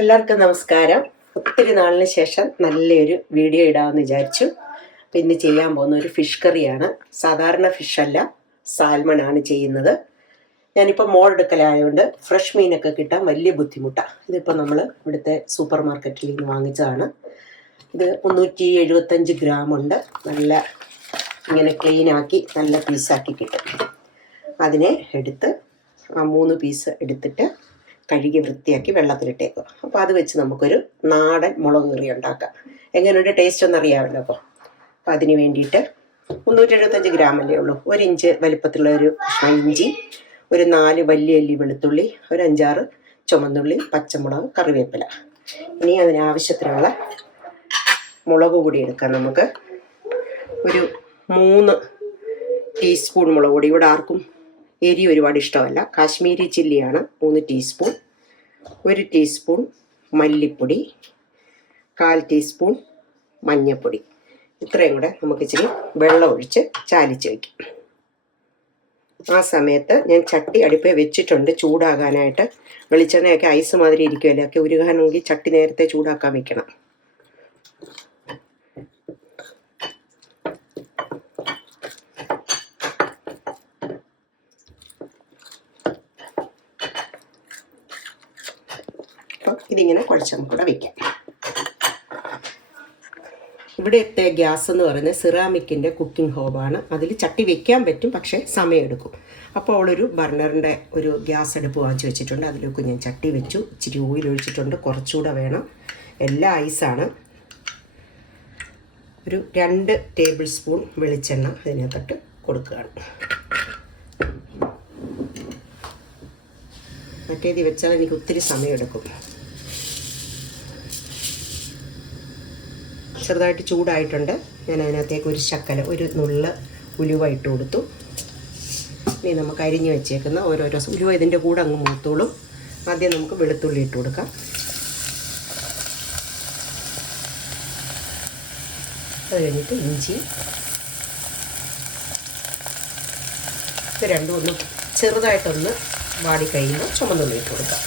എല്ലാവർക്കും നമസ്കാരം. ഒത്തിരി നാളിന് ശേഷം നല്ലൊരു വീഡിയോ ഇടാമെന്ന് വിചാരിച്ചു. പിന്നെ ചെയ്യാൻ പോകുന്ന ഒരു ഫിഷ് കറിയാണ്. സാധാരണ ഫിഷല്ല, സാൽമൺ ആണ് ചെയ്യുന്നത്. ഞാനിപ്പോൾ മോളെടുക്കലായതുകൊണ്ട് ഫ്രഷ് മീനൊക്കെ കിട്ടാൻ വലിയ ബുദ്ധിമുട്ടാണ്. ഇതിപ്പോൾ നമ്മൾ ഇവിടുത്തെ സൂപ്പർ മാർക്കറ്റിൽ നിന്ന് വാങ്ങിച്ചതാണ്. ഇത് 375 ഗ്രാം ഉണ്ട്. നല്ല ഇങ്ങനെ ക്ലീനാക്കി നല്ല പീസാക്കി കിട്ടും. അതിനെ എടുത്ത് 3 പീസ് എടുത്തിട്ട് കഴുകി വൃത്തിയാക്കി വെള്ളത്തിലിട്ടേക്കുക. അപ്പോൾ അത് വെച്ച് നമുക്കൊരു നാടൻ മുളക് കറി ഉണ്ടാക്കാം. എങ്ങനെയുണ്ട് ടേസ്റ്റ് ഒന്നറിയാമല്ലോ. അപ്പോൾ അതിന് വേണ്ടിയിട്ട് 375 ഗ്രാമല്ലേ ഉള്ളൂ. 1 ഇഞ്ച് വലിപ്പത്തിലുള്ള ഒരു ഇഞ്ചി, ഒരു 4 വലിയ അല്ലി വെളുത്തുള്ളി, ഒരു 5-6 ചുമന്നുള്ളി, പച്ചമുളക്, കറിവേപ്പില. ഇനി അതിനാവശ്യത്തിനുള്ള മുളക് പൊടി എടുക്കാം. നമുക്ക് ഒരു 3 ടീസ്പൂൺ മുളക് പൊടി. ഇവിടെ ആർക്കും എരി ഒരുപാട് ഇഷ്ടമല്ല. കാശ്മീരി ചില്ലിയാണ് 3 ടീസ്പൂൺ. 1 ടീസ്പൂൺ മല്ലിപ്പൊടി, 1/4 ടീസ്പൂൺ മഞ്ഞൾപ്പൊടി. ഇത്രയും കൂടെ നമുക്ക് ഇച്ചിരി വെള്ളം ഒഴിച്ച് ചാലിച്ച് വയ്ക്കും. ആ സമയത്ത് ഞാൻ ചട്ടി അടുപ്പേ വെച്ചിട്ടുണ്ട് ചൂടാകാനായിട്ട്. വെളിച്ചെണ്ണയൊക്കെ ഐസ് മാതിരി ഇരിക്കുമല്ലോ, ഒക്കെ ഉരുകാനെങ്കിൽ ചട്ടി നേരത്തെ ചൂടാക്കാൻ വെക്കണം. ഇതിങ്ങനെ കുഴച്ച് നമുക്കിവിടെ വയ്ക്കാം. ഇവിടുത്തെ ഗ്യാസ് എന്ന് പറയുന്നത് സിറാമിക്കിൻ്റെ കുക്കിംഗ് ഹോബാണ്. അതിൽ ചട്ടി വെക്കാൻ പറ്റും, പക്ഷേ സമയമെടുക്കും. അപ്പോൾ അവളൊരു ബർണറിൻ്റെ ഒരു ഗ്യാസ് അടുപ്പ് വാങ്ങിച്ച് വെച്ചിട്ടുണ്ട്. അതിലേക്ക് ഞാൻ ചട്ടി വെച്ചു. ഇച്ചിരി ഓയിൽ ഒഴിച്ചിട്ടുണ്ട്. കുറച്ചുകൂടെ വേണം. എല്ലാം ഐസാണ്. ഒരു 2 ടേബിൾ സ്പൂൺ വെളിച്ചെണ്ണ അതിനകത്തോട്ട് കൊടുക്കുകയാണ്. മറ്റേത് വെച്ചാൽ എനിക്ക് ഒത്തിരി സമയമെടുക്കും. ചെറുതായിട്ട് ചൂടായിട്ടുണ്ട്. ഞാൻ അതിനകത്തേക്ക് ഒരു ശക്കല, ഒരു നുള്ള് ഉലുവ ഇട്ട് കൊടുത്തു. ഇനി നമുക്ക് അരിഞ്ഞ് വെച്ചേക്കുന്ന ഓരോരോ ഉലുവ ഇതിൻ്റെ കൂടെ അങ്ങ് മൂത്തോളും. ആദ്യം നമുക്ക് വെളുത്തുള്ളി ഇട്ട് കൊടുക്കാം. അത് കഴിഞ്ഞിട്ട് ഇഞ്ചി. ഇത് രണ്ടും ഒന്ന് ചെറുതായിട്ടൊന്ന് വാടി കഴിയുമ്പോൾ ചുമന്നുള്ളി ഇട്ട് കൊടുക്കാം.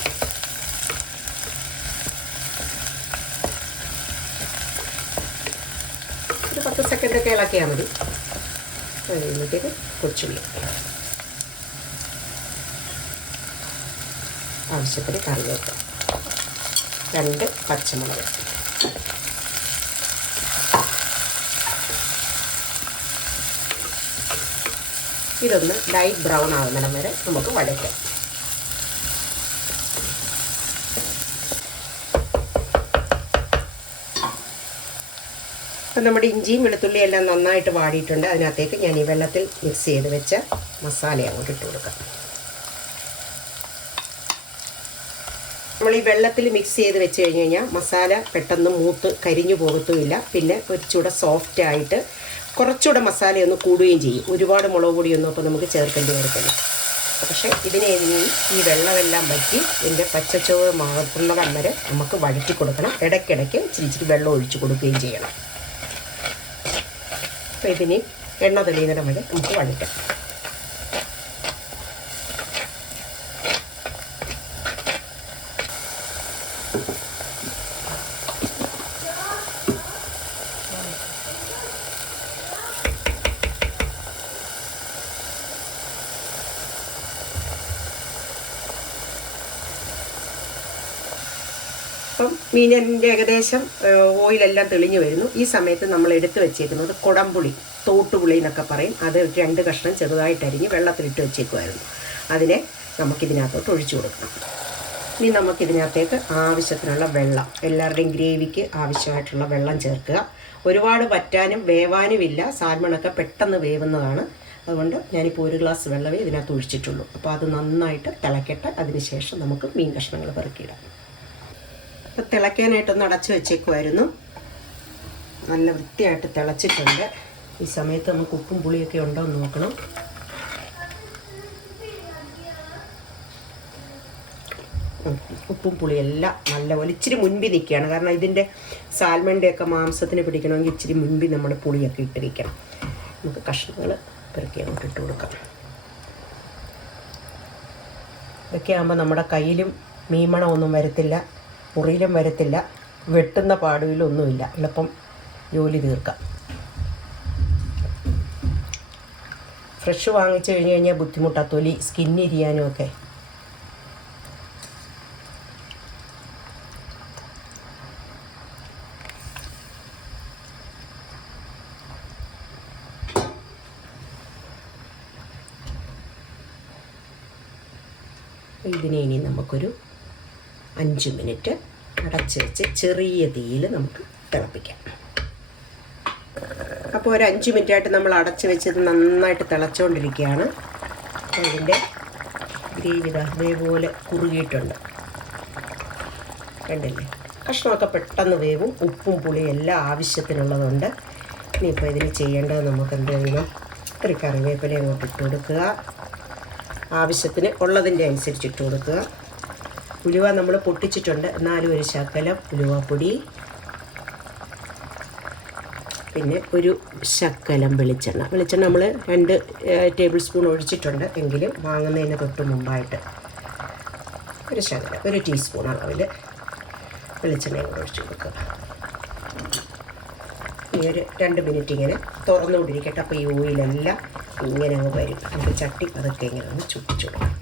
ഒരു 10 സെക്കൻഡൊക്കെ ഇളക്കിയാൽ മതി. കഴിയുമ്പോഴത്തേക്ക് കൊച്ചുള്ളി, ആവശ്യത്തിന് കറിവേപ്പില, 2 പച്ചമുളക്. ഇതൊന്ന് ലൈറ്റ് ബ്രൗൺ ആകുന്നിടം വരെ നമുക്ക് വഴറ്റാം. അപ്പം നമ്മുടെ ഇഞ്ചിയും വെളുത്തുള്ളിയും എല്ലാം നന്നായിട്ട് വാടിയിട്ടുണ്ട്. അതിനകത്തേക്ക് ഞാൻ ഈ വെള്ളത്തിൽ മിക്സ് ചെയ്ത് വെച്ച മസാല അങ്ങോട്ട് ഇട്ട് കൊടുക്കാം. നമ്മൾ ഈ വെള്ളത്തിൽ മിക്സ് ചെയ്ത് വെച്ച് കഴിഞ്ഞ് കഴിഞ്ഞാൽ മസാല പെട്ടെന്ന് മൂത്ത് കരിഞ്ഞു പോകത്തുമില്ല. പിന്നെ കുറച്ചുകൂടെ സോഫ്റ്റ് ആയിട്ട് കുറച്ചുകൂടെ മസാലയൊന്ന് കൂടുകയും ചെയ്യും. ഒരുപാട് മുളക് പൊടിയൊന്നും അപ്പോൾ നമുക്ക് ചേർക്കേണ്ടി വരത്തില്ല. പക്ഷേ ഇതിനെ ഈ വെള്ളമെല്ലാം വറ്റി ഇതിൻ്റെ പച്ചച്ചോറ് മാറുന്നവൻ വരെ നമുക്ക് വഴറ്റി കൊടുക്കണം. ഇടയ്ക്കിടയ്ക്ക് ഇച്ചിരി വെള്ളം ഒഴിച്ച് കൊടുക്കുകയും ചെയ്യണം. അപ്പോൾ ഇതിന് എണ്ണ തെളിയുന്നിടം വരെ നമുക്ക് വഴറ്റാം. അപ്പം മീനിൻ്റെ ഏകദേശം ഓയിലെല്ലാം തെളിഞ്ഞു വരുന്നു. ഈ സമയത്ത് നമ്മൾ എടുത്ത് വെച്ചേക്കുന്നത് കുടംപുളി, തോട്ടുപുളി എന്നൊക്കെ പറയും. അത് 2 കഷ്ണം ചെറുതായിട്ട് അരിഞ്ഞ് വെള്ളത്തിലിട്ട് വെച്ചേക്കുമായിരുന്നു. അതിനെ നമുക്കിതിനകത്തോട്ട് ഒഴിച്ചു കൊടുക്കണം. ഇനി നമുക്കിതിനകത്തേക്ക് ആവശ്യത്തിനുള്ള വെള്ളം, എല്ലാവരുടെയും ഗ്രേവിക്ക് ആവശ്യമായിട്ടുള്ള വെള്ളം ചേർക്കുക. ഒരുപാട് വറ്റാനും വേവാനുമില്ല. സാൽമണൊക്കെ പെട്ടെന്ന് വേവുന്നതാണ്. അതുകൊണ്ട് ഞാനിപ്പോൾ 1 ഗ്ലാസ് വെള്ളമേ ഇതിനകത്ത് ഒഴിച്ചിട്ടുള്ളൂ. അപ്പോൾ അത് നന്നായിട്ട് തിളക്കട്ടെ. അതിന് ശേഷം നമുക്ക് മീൻ കഷ്ണങ്ങൾ പെറുക്കിയിടാം. അപ്പോൾ തിളയ്ക്കാനായിട്ടൊന്ന് അടച്ച് വെച്ചേക്കുമായിരുന്നു. നല്ല വൃത്തിയായിട്ട് തിളച്ചിട്ടുണ്ട്. ഈ സമയത്ത് നമുക്ക് ഉപ്പും പുളിയൊക്കെ ഉണ്ടോ എന്ന് നോക്കണം. ഉപ്പും പുളിയെല്ലാം നല്ലപോലെ ഇച്ചിരി മുൻപിൽ നിൽക്കുകയാണ്. കാരണം ഇതിൻ്റെ സാൽമണിൻ്റെയൊക്കെ മാംസത്തിന് പിടിക്കണമെങ്കിൽ ഇച്ചിരി മുൻപിൽ നമ്മൾ പുളിയൊക്കെ ഇട്ട് വയ്ക്കണം. നമുക്ക് കഷ്ണങ്ങൾ പെറുക്കി അങ്ങോട്ട് ഇട്ട് കൊടുക്കാം. ഇതൊക്കെ ആകുമ്പോൾ നമ്മുടെ കയ്യിലും മീമണമൊന്നും വരത്തില്ല. മുറിയിലും വരത്തില്ല, വെട്ടുന്ന പാടുകളൊന്നുമില്ല. എളുപ്പം ജോലി തീർക്കാം. ഫ്രഷ് വാങ്ങിച്ചു കഴിഞ്ഞ് കഴിഞ്ഞാൽ ബുദ്ധിമുട്ടാണ്, തൊലി സ്കിന്നിരിയാനും ഒക്കെ. ഇതിനെ ഇനി നമുക്കൊരു 5 മിനിറ്റ് അടച്ച് വെച്ച് ചെറിയ തീയിൽ നമുക്ക് തിളപ്പിക്കാം. അപ്പോൾ ഒരു 5 മിനിറ്റായിട്ട് നമ്മൾ അടച്ച് വെച്ചത് നന്നായിട്ട് തിളച്ചുകൊണ്ടിരിക്കുകയാണ്. അപ്പോൾ ഇതിൻ്റെ ഗ്രേവി അതേപോലെ കുറുകിയിട്ടുണ്ട്, കണ്ടില്ലേ? കഷ്ണമൊക്കെ പെട്ടെന്ന് വേവും. ഉപ്പും പുളിയും എല്ലാം ആവശ്യത്തിനുള്ളതുണ്ട്. ഇനിയിപ്പോൾ ഇതിന് ചെയ്യേണ്ടത് നമുക്ക് എന്ത് ചെയ്യണം, ഒരു കറിവേപ്പില അങ്ങോട്ട് ഇട്ട് കൊടുക്കുക, ആവശ്യത്തിന് ഉള്ളതിൻ്റെ അനുസരിച്ച് ഇട്ട് കൊടുക്കുക. ഉലുവ നമ്മൾ പൊട്ടിച്ചിട്ടുണ്ട്, എന്നാലും ഒരു ശകലം ഉലുവപ്പൊടി, പിന്നെ ഒരു ശകലം വെളിച്ചെണ്ണ നമ്മൾ 2 ടേബിൾ സ്പൂൺ ഒഴിച്ചിട്ടുണ്ട്, എങ്കിലും വാങ്ങുന്നതിന് തൊട്ട് മുമ്പായിട്ട് ഒരു ശകലം, ഒരു ടീസ്പൂൺ അളവിൽ വെളിച്ചെണ്ണയും കൂടെ ഒഴിച്ച് കൊടുക്കുക. ഈ ഒരു 2 മിനിറ്റ് ഇങ്ങനെ തുറന്നുകൊണ്ടിരിക്കട്ടെ. അപ്പോൾ ഈ ഓയിലെല്ലാം ഇങ്ങനെ അങ്ങ് വരും. നമുക്ക് ചട്ടി അതൊക്കെ ഇങ്ങനെ ഒന്ന് ചുറ്റിച്ചു കൊടുക്കാം.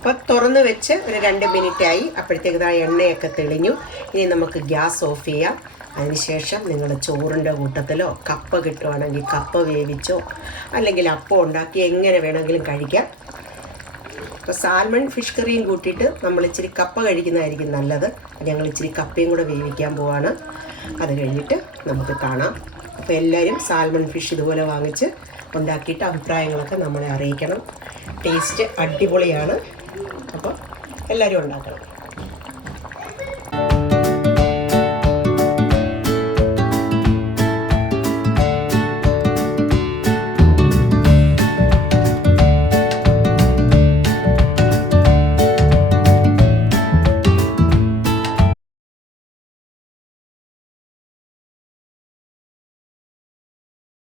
അപ്പോൾ തുറന്ന് വെച്ച് ഒരു 2 മിനിറ്റായി. അപ്പോഴത്തേക്ക് എണ്ണയൊക്കെ തെളിഞ്ഞു. ഇനി നമുക്ക് ഗ്യാസ് ഓഫ് ചെയ്യാം. അതിനുശേഷം നിങ്ങൾ ചോറിൻ്റെ കൂട്ടത്തിലോ കപ്പ കിട്ടുവാണെങ്കിൽ കപ്പ വേവിച്ചോ അല്ലെങ്കിൽ അപ്പം ഉണ്ടാക്കി എങ്ങനെ വേണമെങ്കിലും കഴിക്കാം. അപ്പോൾ സാൽമൺ ഫിഷ് കറിയും കൂട്ടിയിട്ട് നമ്മൾ ഇച്ചിരി കപ്പ കഴിക്കുന്നതായിരിക്കും നല്ലത്. ഞങ്ങൾ ഇച്ചിരി കപ്പയും കൂടെ വേവിക്കാൻ പോവാണ്. അത് കഴിഞ്ഞിട്ട് നമുക്ക് കാണാം. അപ്പോൾ എല്ലാവരും സാൽമൺ ഫിഷ് ഇതുപോലെ വാങ്ങിച്ച് ഉണ്ടാക്കിയിട്ട് അഭിപ്രായങ്ങളൊക്കെ നമ്മളെ അറിയിക്കണം. ടേസ്റ്റ് അടിപൊളിയാണ്. അപ്പോൾ എല്ലാവരും ഉണ്ടാക്കണം.